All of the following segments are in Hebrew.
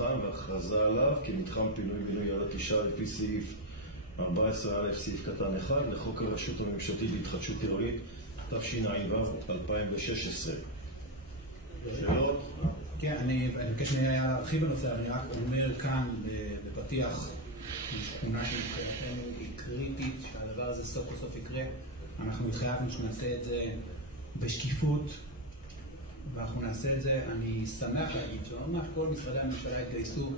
המתחם והכרזה עליו כמתחם פינוי-בינוי יד התשעה לפי סעיף 14א סעיף קטן 1 לחוק הרשות הממשלתית להתחדשות עירונית תשע"ו 2016. שאלות? כן, אני מבקש להרחיב בנושא, אני רק אומר כאן בפתיח שכונה שמבחינתנו היא קריטית, שהדבר הזה סוף בסוף יקרה. אנחנו התחייבנו שנעשה את זה בשקיפות, ואנחנו נעשה את זה. אני שמח להגיד שממש כל משרדי הממשלה התגייסו,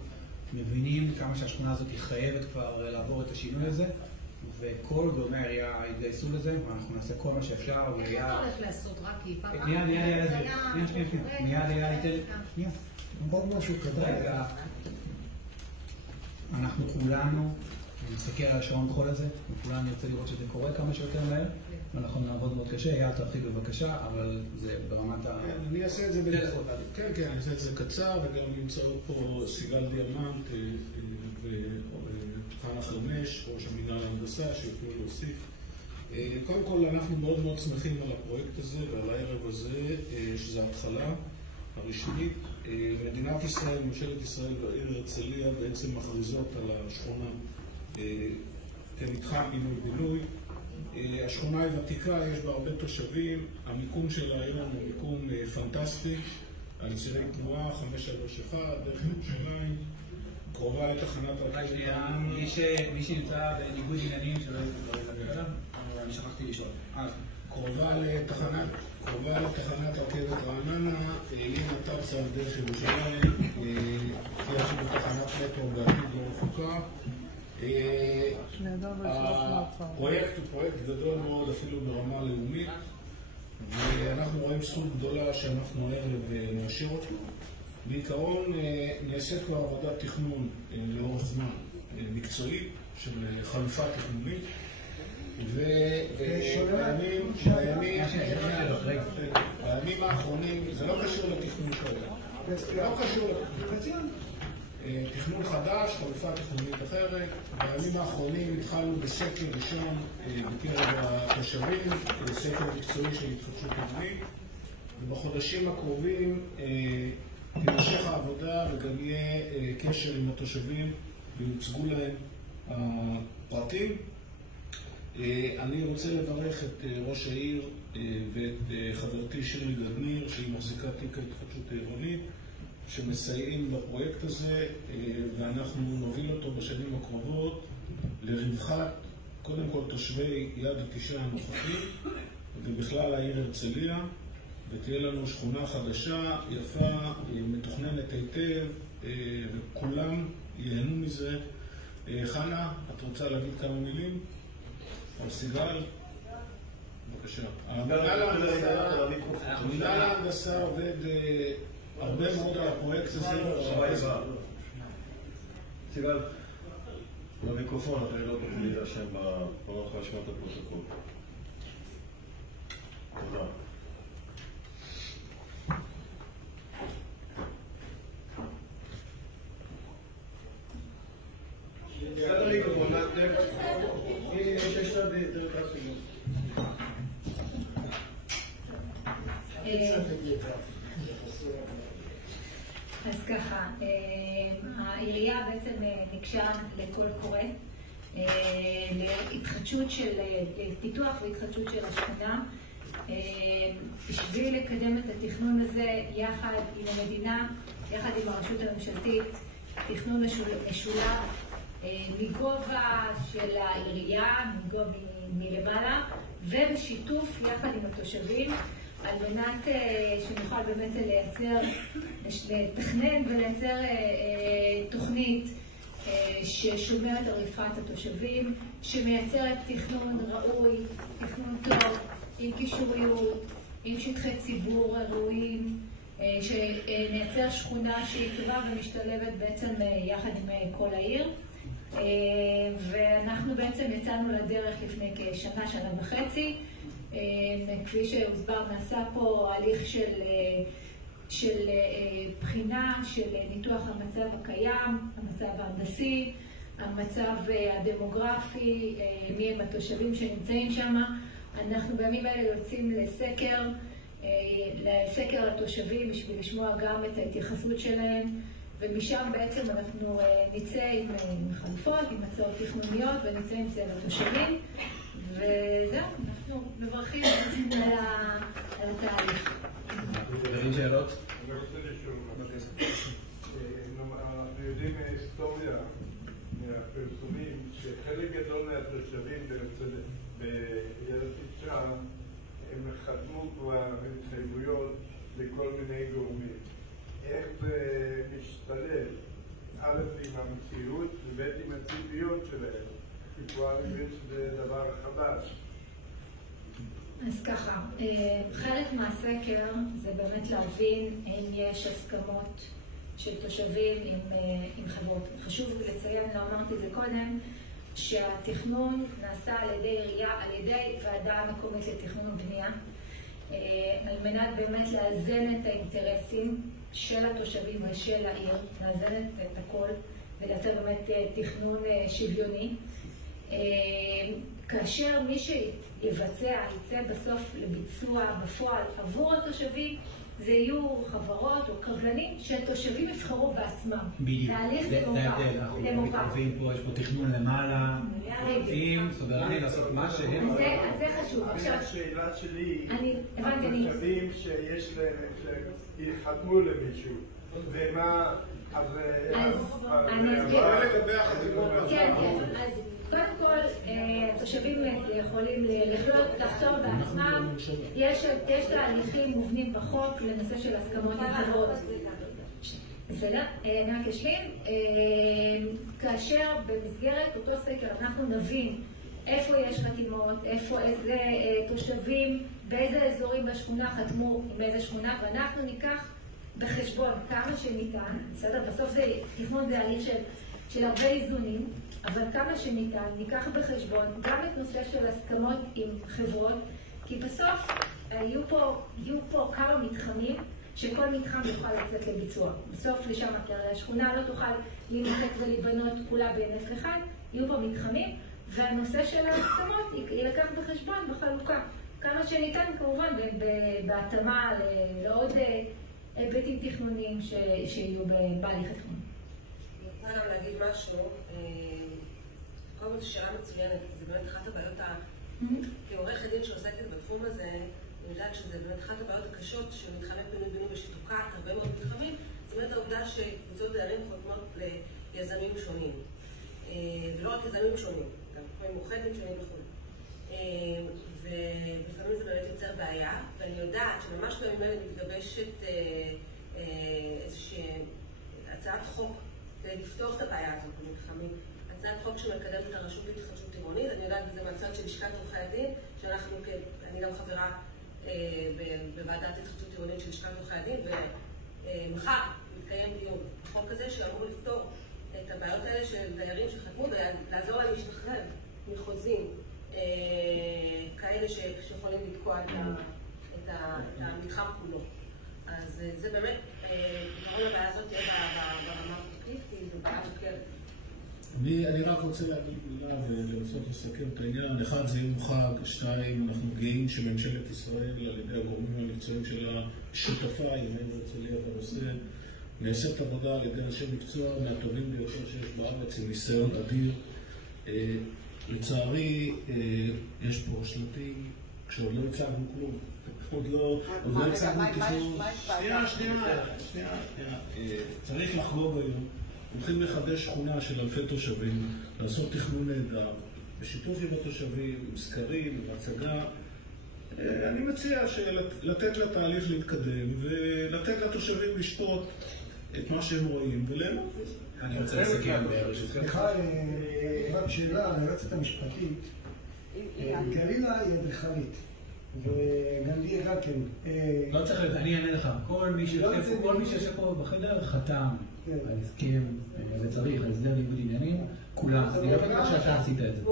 מבינים כמה שהשכונה הזאת היא חייבת כבר לעבור את השינוי הזה, וכל גורמי העירייה התגייסו לזה, ואנחנו נעשה כל מה שאפשר. איך אתה הולך לעשות רק כי פעם? שנייה. עוד משהו כדאי. אנחנו כולנו נסתכל על השעון חול הזה, וכולנו נרצה לראות שזה קורה כמה שיותר מהר, ואנחנו נעבוד מאוד קשה. אייל, תרחיב בבקשה, אבל זה ברמת אני אעשה את זה בדקות. כן, אני אעשה את זה קצר, וגם נמצא לו פה סיגל דיאמנט וחנה חרמש, ראש המינהל ההנדסה, שיוכלו להוסיף. קודם כל, אנחנו מאוד מאוד שמחים על הפרויקט הזה ועל הערב הזה, שזו ההתחלה הרשמית. מדינת ישראל, ממשלת ישראל והעיר הרצליה בעצם מכריזות על השכונה כמתחם פינוי-בינוי. השכונה היא ותיקה, יש בה הרבה תושבים, המיקום שלה היום הוא מיקום פנטסטי, על צירי תנועה 531, דרך ירושלים, קרובה לתחנת רכבת רעננה. מי שנמצא בניגוד עניינים שלא ידבר עליו, אני שכחתי לשאול. קרובה לתחנת רכבת רעננה, נת"צ על דרך ירושלים, תהיה אפילו תחנת מטרו בעתיד לא רחוקה. הפרויקט הוא פרויקט גדול מאוד אפילו ברמה לאומית, ואנחנו רואים זכות גדולה שאנחנו ערב נאשר אותו. בעיקרון נעשית כבר עבודת תכנון לאורך זמן מקצועית של חלופה תכנונית, בימים האחרונים, זה לא קשור לתכנון כרגע, תכנון חדש, חלופה תכנונית אחרת. בימים האחרונים התחלנו בסקר ראשון בקרב התושבים, סקר מקצועי של התחדשות עירונית, ובחודשים הקרובים תימשך העבודה וגם יהיה קשר עם התושבים ויוצגו להם הפרטים. אני רוצה לברך את ראש העיר ואת חברתי שירי גדניר, שהיא מחזיקה תיק ההתחדשות העירונית, שמסייעים בפרויקט הזה, ואנחנו נוביל אותו בשנים הקרובות לרווחת קודם כל תושבי יד התשעה הנוכחים ובכלל העיר הרצליה, ותהיה לנו שכונה חדשה, יפה, מתוכננת היטב, וכולם ייהנו מזה. חנה, את רוצה להגיד כמה מילים? או סיגל? בבקשה. המינהל ההנדסה עובד הרבה מאוד על הפרויקט הזה. סיגל, במיקרופון, אתה לא תוכלי להירשם במערך להשמעת הפרוטוקול. תודה. אז ככה, העירייה בעצם ניגשה לקול קורא להתחדשות של פיתוח והתחדשות של השכונה, בשביל לקדם את התכנון הזה יחד עם המדינה, יחד עם הרשות הממשלתית, תכנון משולב מגובה של העירייה, מגובה מלמעלה, ובשיתוף יחד עם התושבים, על מנת שנוכל באמת לתכנן ולייצר תוכנית ששומרת על רווחת התושבים, שמייצרת תכנון ראוי, תכנון טוב, עם קישוריות, עם שטחי ציבור ראויים, שנייצר שכונה שהיא טובה ומשתלבת בעצם יחד עם כל העיר. ואנחנו בעצם יצאנו לדרך לפני כשנה, שנה וחצי. כפי שהוסבר, נעשה פה הליך של בחינה, של ניתוח המצב הקיים, המצב ההנדסי, המצב הדמוגרפי, מי הם התושבים שנמצאים שם. אנחנו בימים האלה יוצאים לסקר לתושבים בשביל לשמוע גם את ההתייחסות שלהם ומשם בעצם אנחנו נצא עם חלופות, עם הצעות תכנוניות, ונצא עם זה לתושבים, וזהו, אנחנו מברכים על התהליך. דברים שאלות? אני רוצה לשאול משהו. אנחנו יודעים מההיסטוריה, מהפרסומים, שחלק גדול מהתושבים בארץ ישראל הם חתמו כבר התחייבויות לכל מיני גורמים. איך זה משתלב? א' עם המציאות וב' עם הציפיות שלהם. כי כבר אני מבין שזה דבר חדש. אז ככה, חלק מהסקר זה באמת להבין אם יש הסכמות של תושבים עם חברות. חשוב לציין, לא אמרתי את זה קודם, שהתכנון נעשה על ידי עירייה, על ידי ועדה מקומית לתכנון ובנייה, על מנת באמת לאזן את האינטרסים של התושבים ושל העיר, לאזן את הכל ולייצר באמת תכנון שוויוני. כאשר מי שיבצע, יצא בסוף לביצוע בפועל עבור התושבים, זה יהיו חברות או קבלנים שהתושבים יבחרו בעצמם. בדיוק. זה ההבדל. אנחנו מתקרבים פה, יש פה תכנון למעלה, רוצים, סוברנים לעשות מה שהם... זה חשוב. עכשיו, השאלה שלי, התושבים שיש להם, שיחתמו למישהו, ומה... אז אני אסביר. לגבי החתימות. כן, אז קודם כל, תושבים יכולים לחתום בעצמם. יש תהליכים מובנים בחוק לנושא של הסכמות עם חברות. בסדר, אני רק אשלים. כאשר במסגרת אותו סקר אנחנו נבין איפה יש חתימות, איזה תושבים, באיזה אזורים בשכונה חתמו עם איזה שכונה, ואנחנו ניקח בחשבון כמה שניתן, בסדר? בסוף תכנון זה הליך של הרבה איזונים, אבל כמה שניתן, ניקח בחשבון גם את נושא של הסכמות עם חברות, כי בסוף יהיו פה כמה מתחמים שכל מתחם יוכל לצאת לביצוע. בסוף לשם, כי השכונה לא תוכל להימחק ולהיבנות כולה בהינף אחד, יהיו פה מתחמים, והנושא של ההסכמות יילקח בחשבון בחלוקה. כמה שניתן כמובן בהתאמה לעוד היבטים תכנוניים שיהיו בהליך התכנון. אני רוצה גם להגיד משהו, קודם כל זו שאלה מצוינת, זה באמת אחת הבעיות, כעורכת דין שעוסקת בתחום הזה, אני יודעת שזה באמת אחת הבעיות הקשות שמתחמי פינוי-בינוי ושתוקעת הרבה מאוד מתחמים, זאת אומרת העובדה שקבוצות דיירים חותמות ליזמים שונים, ולא רק יזמים שונים, גם כמו מאוחדים שונים וכו'. ולפעמים זה באמת יוצר בעיה, ואני יודעת שממש בימים האלה מתגבשת איזושהי הצעת חוק כדי לפתור את הבעיה הזאת במתחמים. הצעת חוק שמקדמת את הרשות להתחדשות עירונית, אני יודעת בזה מהצד של לשכת עורכי הדין, אני גם חברה בוועדת התחדשות עירונית של לשכת עורכי הדין, ומחר מתקיים דיון בחוק הזה שאמור לפתור את הבעיות האלה של דיירים שחתמו ולעזור להם להשתחרר מחוזים כאלה שיכולים לתקוע את המתחם כולו. אז זה באמת, פתרון הבעיה הזאת תהיה ברמה הפרטית, כי זו בעיה מוכרת. אני רק רוצה להגיד מילה ולנסות לסכם את העניין. אחד, זה יום חג. שתיים, אנחנו גאים שממשלת ישראל, על ידי הגורמים המקצועיים של השותפה, עם העיר הרצליה בנושא, נעשית עבודה על ידי אנשי מקצוע מהטובים ביותר שיש בארץ, עם ניסיון אדיר. לצערי, יש פה שלטים, כשעוד לא הצגנו כלום. עוד לא הצגנו תכנון. שנייה. צריך לחגוג היום. הולכים לחדש שכונה של אלפי תושבים, לעשות תכנון נהדר, בשיתוף עם התושבים, עם סקרים, עם הצגה. אני מציע לתת לתהליך להתקדם ולתת לתושבים לשפוט את מה שהם רואים וליהנות. אני רוצה לסכם ברשותכם. סליחה, רק שאלה, היועצת המשפטית. גלילה היא אדריכלית, וגם לי גם כן. לא צריך, אני אענה לך. כל מי שיושב פה בחדר חתם על הסכם, וצריך, על הסדר ניגוד עניינים, כולם. אני לא בטוח שאתה עשית את זה.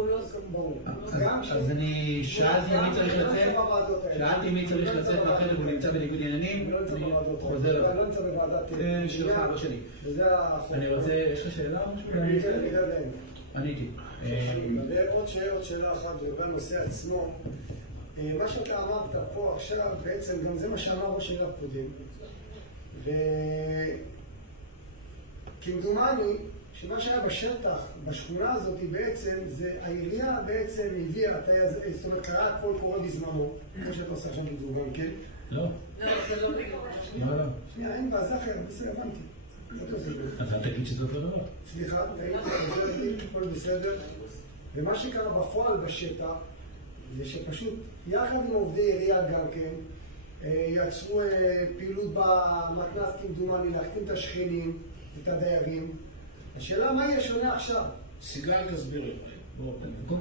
אז אני שאלתי מי צריך לצאת מהחדר והוא נמצא בניגוד עניינים, אני חוזר לא נמצא בוועדת... שלך, לא שלי. אני רוצה, יש לך שאלה או משהו? עניתי. עוד שאלה אחת לגבי הנושא עצמו. מה שאתה אמרת פה עכשיו, בעצם גם זה מה שאמר ראש העיר הקודם. כמדומני שמה שהיה בשטח, בשכונה הזאת בעצם, זה העירייה בעצם הביאה, זאת אומרת, קראה קול קורא בזמנו, כמו שאת עושה שם בזמן, גם כן? לא. זה לא לא. שנייה, אין בעיה, זה אחר, בסדר, הבנתי. אז אל תגיד שזה אותו דבר. סליחה, הייתי, הכל בסדר. ומה שקרה בפועל בשטח, זה שפשוט, יחד עם עובדי עירייה גם כן, יצרו פעילות במתנ"ס כמדומני, להחתים את השכנים, את הדיירים. השאלה מה יהיה שונה עכשיו? סיגל תסביר.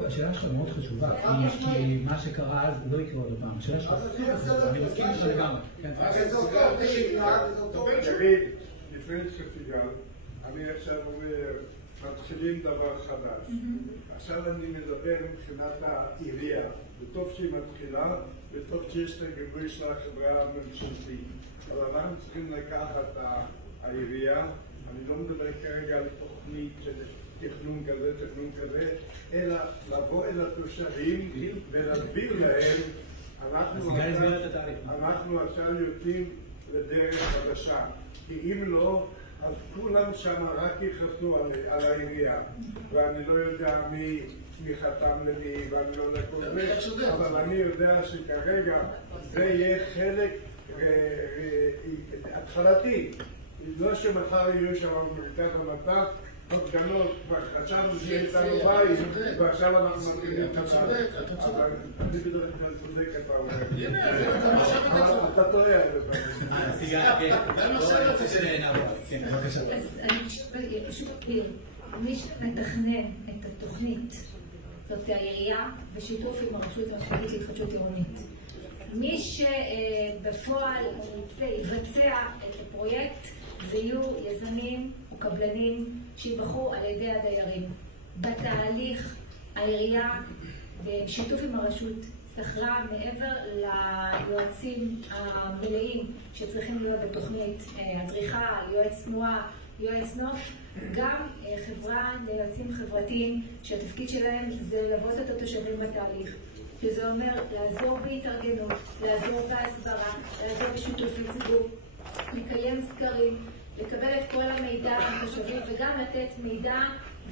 השאלה שלך מאוד חשובה, כי מה שקרה אז לא יקרה עוד פעם. השאלה שלך, אני מסכים לך לגמרי. זה אותו תשאלה, זה אותו תשאלה. תגיד, לפני שסיגל, אני עכשיו אומר, מתחילים דבר חדש. עכשיו אני מדבר מבחינת העירייה, וטוב שהיא מתחילה, וטוב שיש את הגיבוי של החברה הממשלתית. אבל אנחנו צריכים לקחת את העירייה, אני לא מדבר כרגע על תוכנית של תכנון כזה, אלא לבוא אל התושבים ולהסביר להם, אנחנו עכשיו יוצאים לדרך חדשה, כי אם לא, אז כולם שם רק יכעסו על העירייה, ואני לא יודע מי חתם למי, ואני לא יודע כל זה, אבל אני יודע שכרגע זה יהיה חלק התחלתי, לא שמחר יהיו שם במרכז המט"ח, הפגנות, כבר חשבנו שיהיה איתנו בית, ועכשיו אנחנו מתחילים את הצד. אבל אני בדרך כלל צודק, אתה אומר. אתה טועה. מי שמתכנן את התוכנית זאת העירייה בשיתוף עם הרשות הממשלתית להתחדשות עירונית. מי שבפועל יבצע את הפרויקט זה יהיו יזמים או קבלנים שיבחרו על ידי הדיירים. בתהליך העירייה בשיתוף עם הרשות שכרה מעבר ליועצים המלאים שצריכים להיות בתוכנית אדריכל, יועץ תנועה, יועץ נוף, גם חברה ליועצים חברתיים שהתפקיד שלהם זה ללוות את התושבים בתהליך. שזה אומר לעזור בהתארגנות, לעזור בהסברה, לעזור בשיתופי ציבור, לקיים סקרים, לקבל את כל המידע התושבים וגם לתת מידע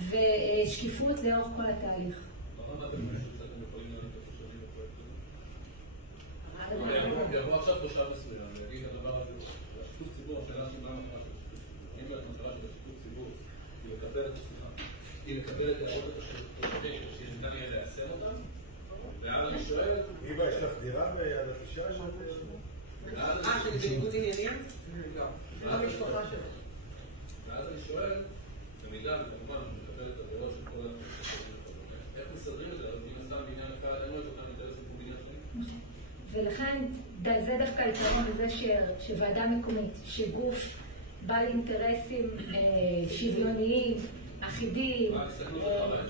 ושקיפות לאורך כל התהליך. יבוא עכשיו תושב מסוים, ויגיד הדבר הזה, השיתוף ציבור, השאלה של מה המטרה של השיתוף ציבור. אם המטרה של השיתוף ציבור היא לקבל את הערות התושבים, שניתן יהיה ליישם אותם, ואז אני שואל... איבה, יש לך דירה ביד הפישה? של ניגוד עניינים? לא. המשפחה שלו. ואז אני שואל, במידה, וכמובן, אני מקבל את הדעות של כל התושבים, איך מסדרים את זה? אז אם הסתם בעניין אחד, אין לו את אותם אינטרסים כמו בעניין שני? ולכן, זה דווקא היתרון בזה שוועדה מקומית, שגוף בעל אינטרסים שוויוניים, אחידים,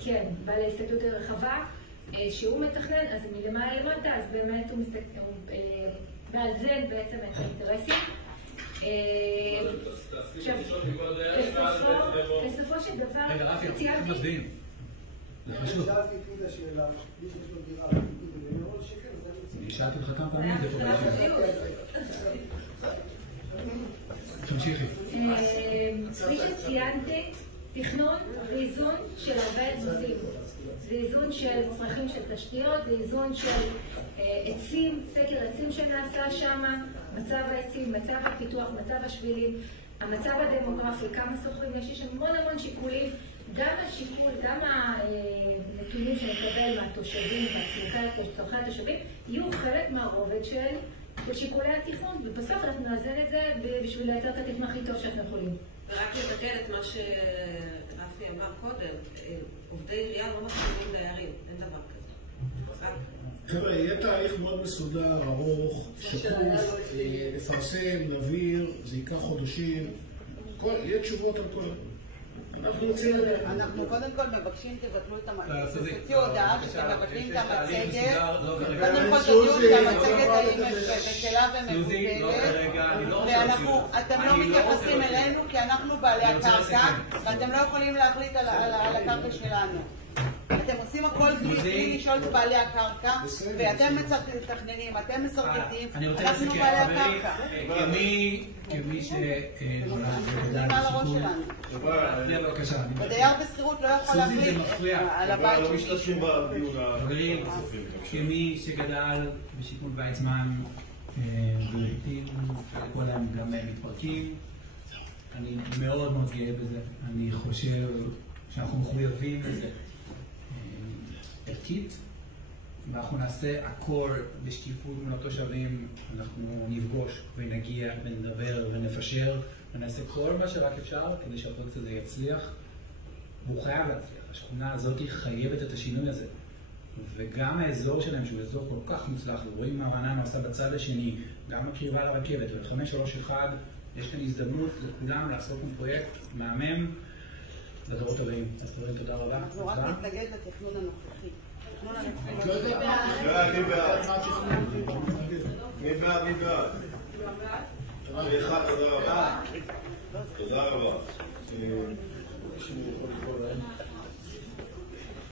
כן, בעל הסתכלות רחבה, שהוא מתכנן, אז מלמעלה למטה, אז באמת הוא מאזן בעצם את האינטרסים. עכשיו, בסופו של דבר, ציינתי... אני שאלתי את השאלה, מי שיש לו דירה, אני שאלתי לך כמה פעמים, זה תמשיכי. כפי שציינתי, תכנון ואיזון של הרבה נושאים. זה איזון של צרכים של תשתיות, זה איזון של עצים, סקר עצים שנעשה שם, מצב העצים, מצב הפיתוח, מצב השבילים, המצב הדמוגרפי, כמה סוחרים יש המון שיקולים, גם השיקול, גם הנתונים שנקבל מהתושבים והצורכי התושבים, יהיו חלק מהרובד של שיקולי התכנון, ובסוף אנחנו נאזן את זה בשביל לייצר את התכנון הכי טוב שאנחנו יכולים. ורק לתקן את מה שרפי אמר קודם, עובדי עירייה לא מחזירים דיירים, אין דבר כזה. חבר'ה, יהיה תהליך מאוד מסודר, ארוך, שקוף, לפרסם, נבהיר, זה ייקח חודשים, יהיה תשובות על כל... אנחנו קודם כל מבקשים תבטלו את המצגת, תוציאו הודעה שאתם מבטלים את המצגת, קודם כל תודיעו שהמצגת היא בטלה ומבוטלת, ואתם לא מתייחסים אלינו כי אנחנו בעלי הקרקע ואתם לא יכולים להחליט על הקרקע שלנו. אתם עושים הכל בלי לשאול את בעלי הקרקע, ואתם מתכננים, אתם מסרטטים, אנחנו בעלי הקרקע. כמי שנולד זה על הראש שלנו. ודייר בשכירות לא יכול להחליט על הבית שלי. חברים, כמי שגדל בשיכון ויצמן, ולעיתים כל הם גם מתפרקים, אני מאוד מאוד גאה בזה. אני חושב שאנחנו מחויבים לזה ערכית, ואנחנו נעשה הכל בשקיפות מול התושבים. אנחנו נפגוש ונגיע ונדבר ונפשר ונעשה כל מה שרק אפשר כדי שהפרויקט הזה יצליח, והוא חייב להצליח. השכונה הזאת חייבת את השינוי הזה, וגם האזור שלהם שהוא אזור כל כך מוצלח, ורואים מה רעננה עושה בצד השני, גם הקריבה לרכבת ול-531, יש כאן הזדמנות לכולם לעשות כאן פרויקט מהמם לדורות הבאים. אז תודה רבה. אנחנו רק נתנגד לתכנון הנוכחי. מי בעד? תודה רבה. תודה רבה.